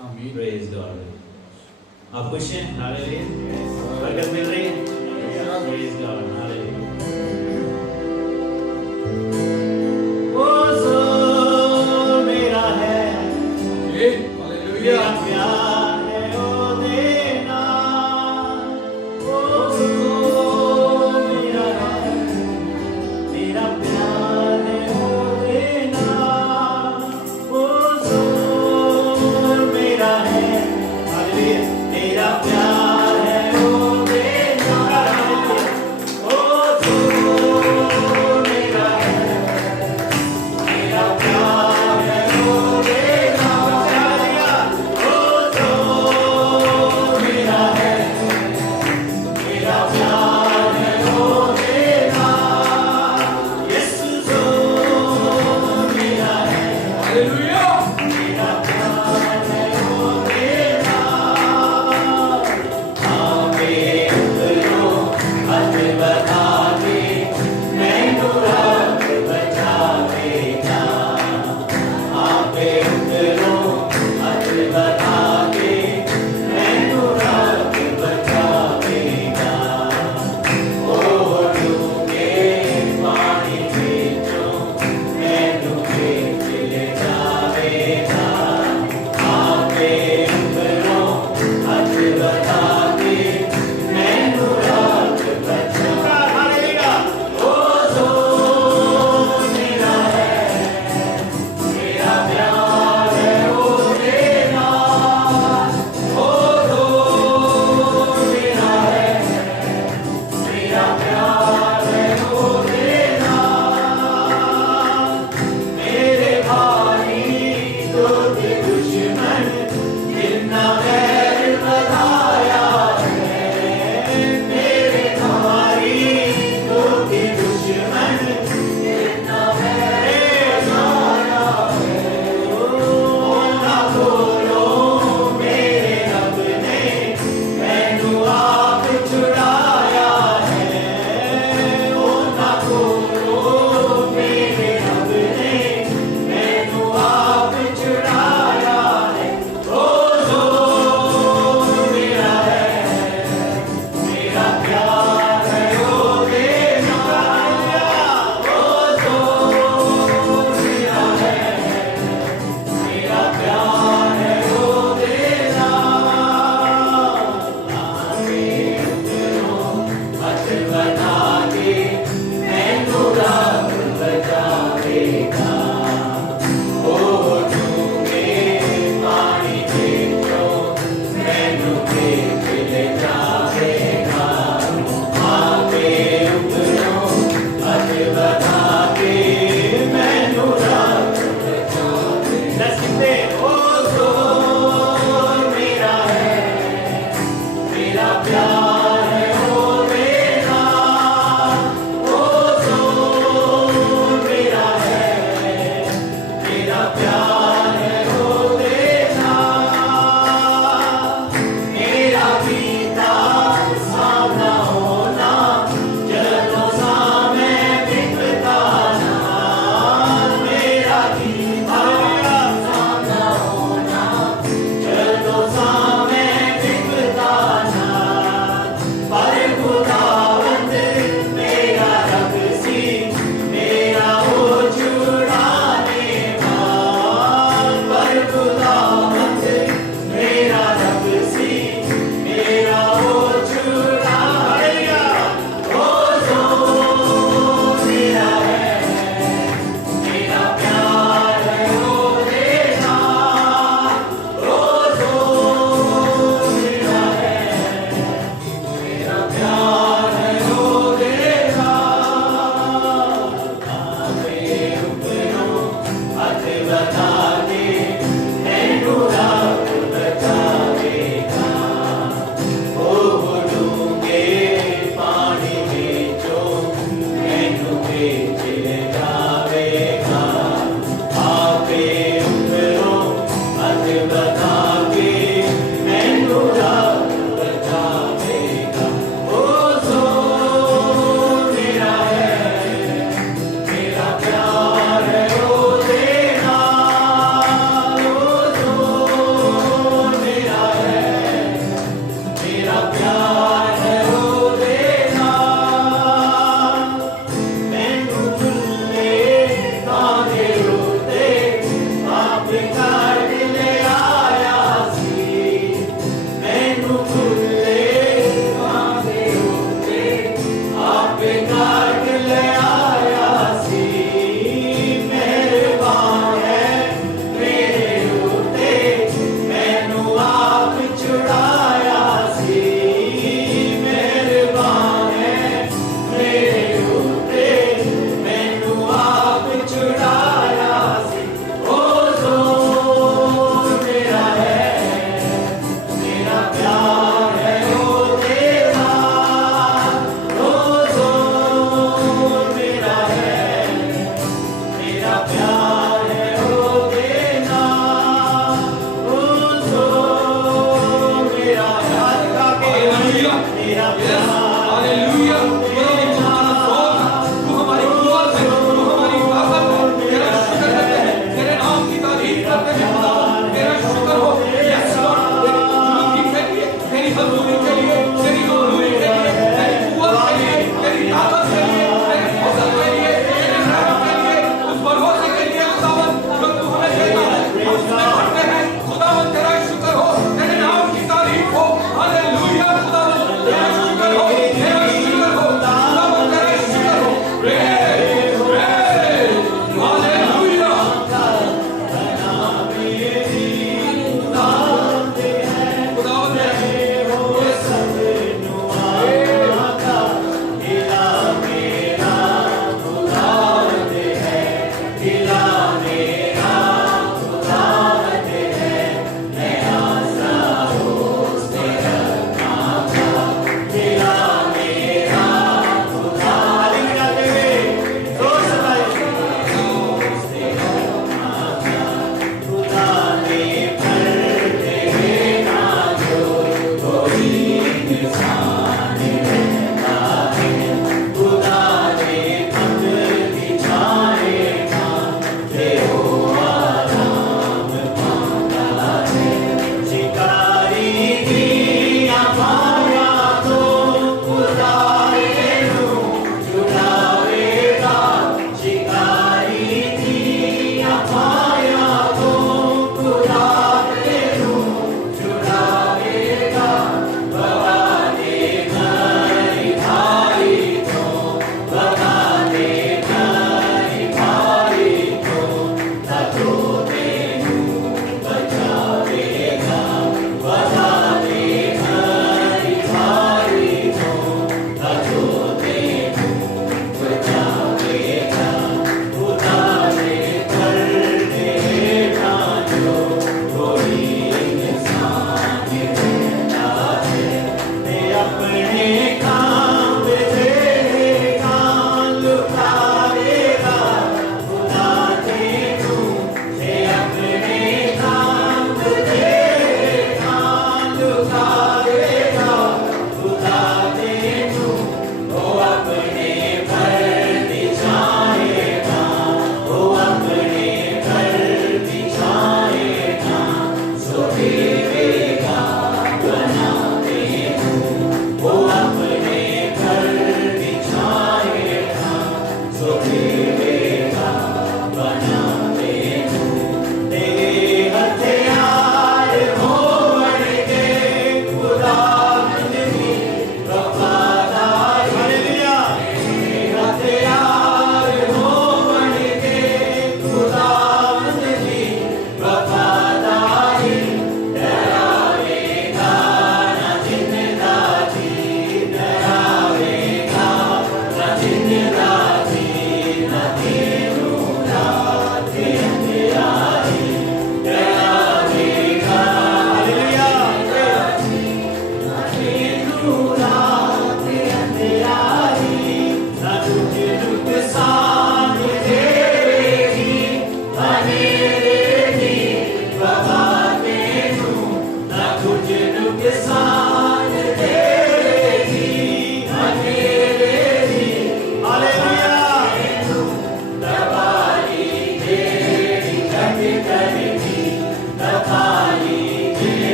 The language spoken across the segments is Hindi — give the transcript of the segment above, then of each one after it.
आमीन। Praise God. आप खुश हैं? हालेलुया। बरकत मिल रही है? Praise God. हालेलुया। वो जो मेरा है, मेरा प्यार है वो देना। वो जो मेरा है, मेरा प्यार है वो देना। वो जो मेरा है, हालेलुया, मेरा प्यार है वो देना। वो जो मेरा है, मेरा प्यार है वो देना। वो जो तेरा Yes, hallelujah. तू हमारा सोल है, तू हमारी कुव्वत है, तू हमारी ताकत है। तेरा शुक्र करते हैं, तेरे नाम की तारीफ करते हैं खुदावन। तेरा शुक्र हो, yes Lord, तेरी जुलूमी के लिए, तेरी हजूरी के लिए, तेरी मौजूदी के लिए, तेरी कुव्वत के लिए, तेरी ताकत के लिए, तेरे फजल के लिए, तेरे रहम के लिए, उस भरोसे के लिए खुदावन जो तू हमें देता है, हम उसमें बढ़ते हैं। खुदावन तेरा शुक्र हो, तेरे नाम की तारीफ हो, हालेलुया खुदावन, तेरा शुक्र हो, तेरा शुक्र हो,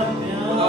प्यार